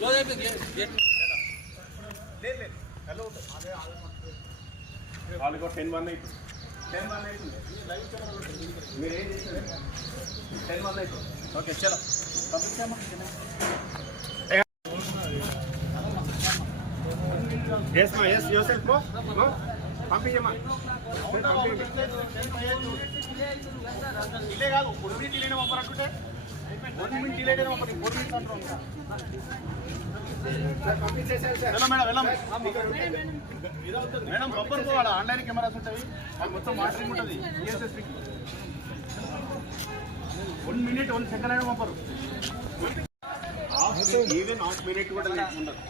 వాళ్ళకి 10-1 అవుతుంది. 10-1 అవుతుంది. మీరు ఏం చేశారు? 10-1 అవుతుంది. ఓకే చలో ఎస్ మా ఎస్ యోసెఫ్ పంపించమ్మా. డిలే కాదు, 1 minute డిలేనే పంపరంటుంటే 1 minute డిలేనే పంపండి. 4 minutes అంటారు. మేడం పంపరు పోవాలా, ఆన్లైన్ కెమెరాస్ ఉంటాయి, అది మొత్తం మానిటరింగ్ ఉంటుంది. 1 minute 1 second అయినా పంపరు. ఈవెన్ హాఫ్ మినిట్ కూడా ఉండదు.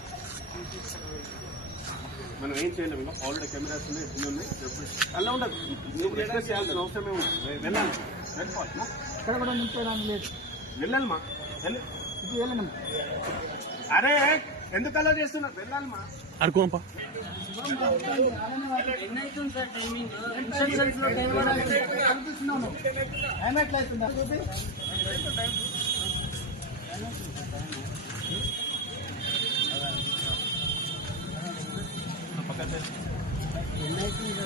మనం ఏం చేయలేము. ఇంకా ఆల్రెడీ కెమెరాస్ ఉన్నాయి, ఎన్ని ఉన్నాయి అలా ఉండదు. నువ్వు రిక్వెస్ట్ చేయాల్సిన అవసరమే ఉంది. వెళ్ళాలి, వెళ్ళాలమ్మా. అరే ఎందుకు అలా చేస్తున్నా? వెళ్ళాలమ్మా. అడుకోపా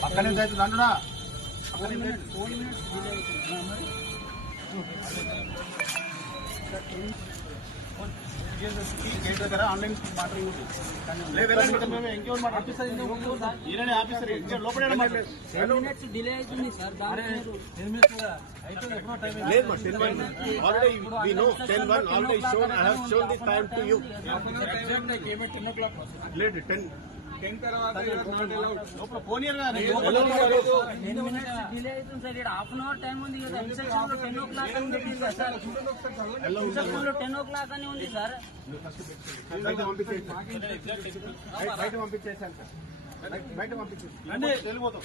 పక్కనే అవుతుంది అంటున్నా. గేట్ దగ్గర ఆన్లైన్ మాట్లాడి ఆఫీసర్ లోపల డిలే అవుతుంది సార్. లేదు 10 తర్వాత లోపల పోనీయర్ డిలే అవుతుంది సార్. ఇక్కడ హాఫ్ అన్ అవర్ టైం ఉంది కదా. 10 o'clock అని పెట్టింది కదా సార్. 10 o'clock అని ఉంది సార్. బయట పంపించేసాను సార్. బయట పంపించేసి వెళ్ళిపోతాం.